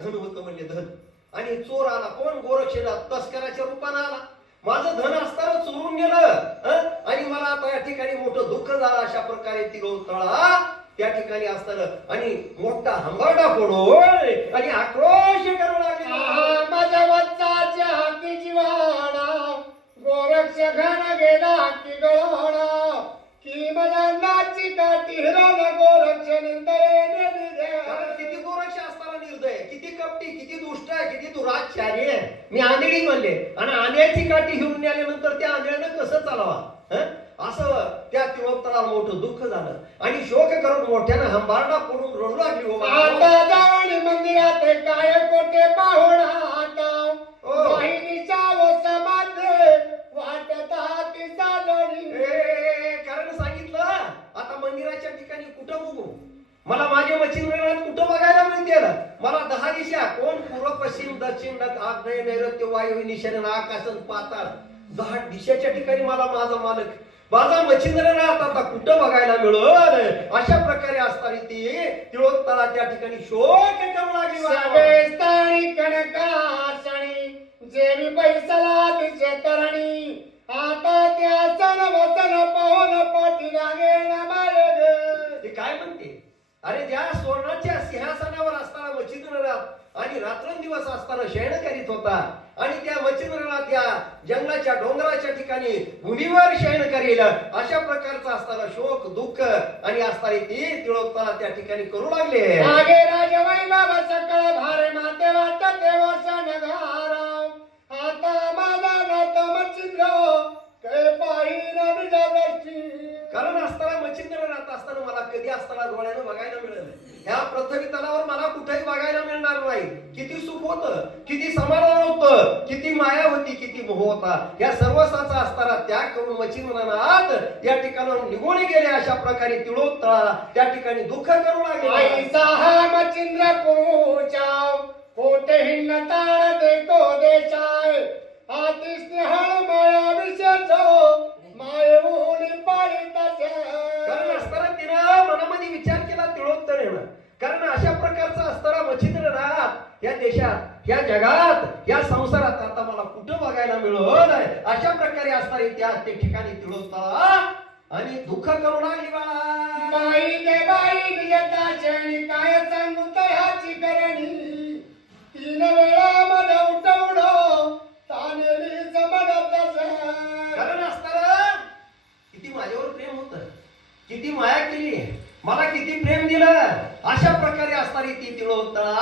धन होतं म्हणजे धन. आणि चोर आला. कोण? गोरक्षला. तस्कराच्या रूपाने आला. माझं धन असताना चोरून गेलं आणि मला आता या ठिकाणी मोठं दुःख झालं. अशा प्रकारे तिघं तळा त्या ठिकाणी असताना आणि मोठा हंबरडा फोडो आणि आक्रोश करू लागला. माझ्या वत्ताच्या हाती जीवाणा गोरक्ष घाण गेला की गळ की मला नाची काठी कपटी किती दुष्ट आहे किती दुराचारी आहे. मी आंधळी म्हणले. आणि आंधळ्याची काठी घेऊन नेल्यानंतर त्या आंधळ्यानं कसं चालावा? असं त्या तिरोत्तराला मोठं दुःख झालं. आणि शोक करून मोठ्यानं हंबारडा पडून रडू लागली. हो मंदिरात काय कोटे पाहुणा? मिळतील मला दहा दिशा. कोण पूर्व पश्चिम दक्षिण आग्नेय नैऋत्य वायू ईशान्य आकाशन पाताळ. दहा दिशाच्या ठिकाणी मला माझा मालक. माझा मच्छिंद्रनाथ आता कुठं बघायला मिळत अशा प्रकारे असताना ती तिळोत्तरा त्या ठिकाणी शोक करू लागली कणकासणी जेवी पैसला तिचे तरणी. आता त्या सण वचन पाहून पाठी लागे ना काय म्हणते? अरे ज्या स्वर्णाच्या सिंहासनावर असताना मच्छिंद्रनाथ आणि रात्रंदिवस असताना शयन करीत होता. आणि त्या मच्छिंद्रनाथ या जंगलाच्या डोंगराच्या ठिकाणी भूमीवर शयन करील. अशा प्रकारचा असताना शोक दुःख आणि असताना ते तिळोत्तरा त्या ठिकाणी करू लागले. मला डोळ्यानं बघायला मिळेल. ह्या पृथ्वी तलावर मला कुठेही बघायला मिळणार नाही. किती सुख होतं किती समाधान होतं किती माया होती किती मोह होता या सर्वसाचा असताना त्याग करून मच्छिंद्रनाथ या ठिकाणाहून निघून गेले अशा प्रकारे तिळोत्तळा त्या ठिकाणी दुःख करू लागले. आईचा हा कोठे हिंड ताण देतो देशाय आती मच्छिंद्रनाथ या जगात या संसारात आता मला कुठं बघायला मिळत आहे? अशा प्रकारे असताना त्या ते ठिकाणी तिळोत्तरा आणि दुःख करू लागली बाळा. माई गे बाई काय सांगू तयाची करणी? तीन वेळा मला उठवलं तानेली समजत कारण असताना किती माझ्यावर प्रेम होत किती माया केली मला किती प्रेम दिलं. अशा प्रकारे असणारी ती तिळोत्तळा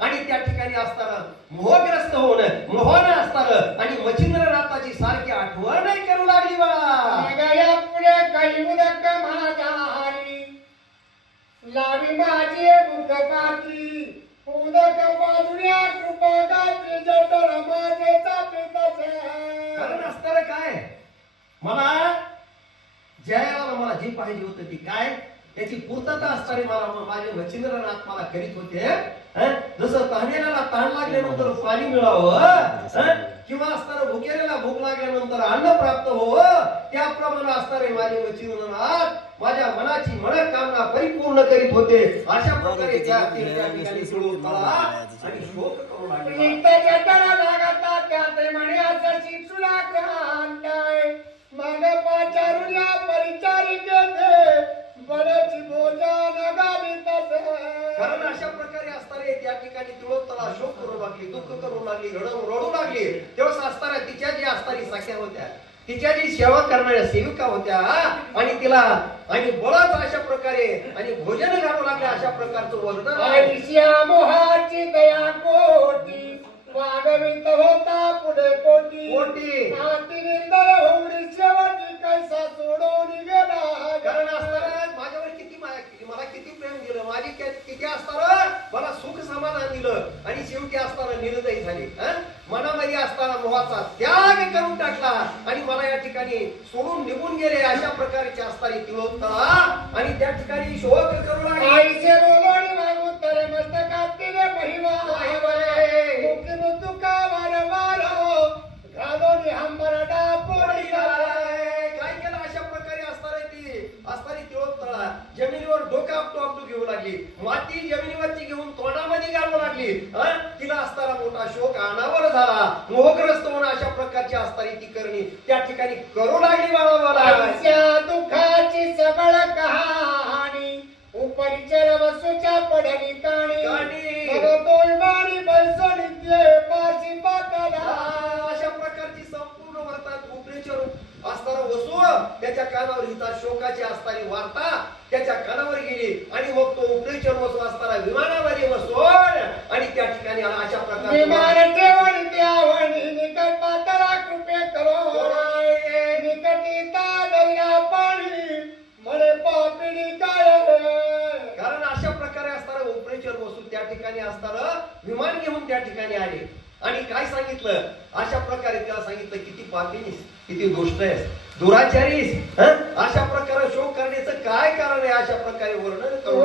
आणि त्या ठिकाणी असताना मोहग्रस्त होऊन मोहन असताना आणि मच्छिंद्रनाथाची सारखी आठवण करू लागली बाळा. पुढे काही उदक महादारी लावी माझी बुक पाती उदक बाजूया कृपा गात्री जटर माझे चापितच कारण असताना काय? मला जयाला मला जी पाहिजे होती ती काय? त्याची पूर्तता असणारे मला माझे मच्छिंद्रनाथ मला करीत होते जसं तहानेला तहान लागल्यानंतर पाणी मिळावं किंवा असताना भुकेलेला भूक लागल्यानंतर अन्न प्राप्त व्हावं त्याप्रमाणे असणारे माझे मच्छिंद्रनाथ माझ्या मनाची मन कामना परिपूर्ण करीत होते. अशा प्रकारे त्या त्या ठिकाणी आणि शोक करू म्हणे असं शिक्षुला ठिकाणी तिळोत्तला शोक करू लागली दुःख करू लागली रडू रडू लागली. तेव्हा असताना तिच्या जी असणारी सख्या होत्या तिच्या जी सेवा करणाऱ्या सेविका होत्या आणि तिला आणि बळाच अशा प्रकारे आणि भोजन घालू लागले अशा प्रकारचं वर्णन मोहाची दया कोटी वागवित होता पुढे. हाती निर्दय होऊन शेवटी कैसा सोडून गेला. कारण असताना माझ्यावर किती माया केली मला किती प्रेम दिलं माझी किती असताना मला सुख समाधान दिलं आणि शेवटी असताना निर्दयी झाली हं? मनामध्ये असताना मोहाचा त्याग करून टाकला आणि मला या ठिकाणी सोडून निघून गेले अशा प्रकारचे असताना तिळोत्तरा आणि त्या ठिकाणी शोक करू पोळी काय केलं अशा प्रकारे असणारे ती तिळोत्तळा जमिनीवर डोका आपटू आपटू घेऊ लागली. माती जमिनीवरची घेऊन तोंडामध्ये घालू लागली हं? तिला असताना मोठा शोक अनावर झाला. मोहग्रस्त होऊन अशा प्रकारची असताना ती करणी. त्या ठिकाणी करू लागली बाबा दुःखाची सबळ कहाणी. उपरिचर वसूच्या पडक सांगितलं अशा प्रकारे त्याला सांगितलं किती पापीस किती गोष्ट आहेस दुराचारीस अशा प्रकारे शोक करण्याचं काय कारण आहे? अशा प्रकारे वर्णन करू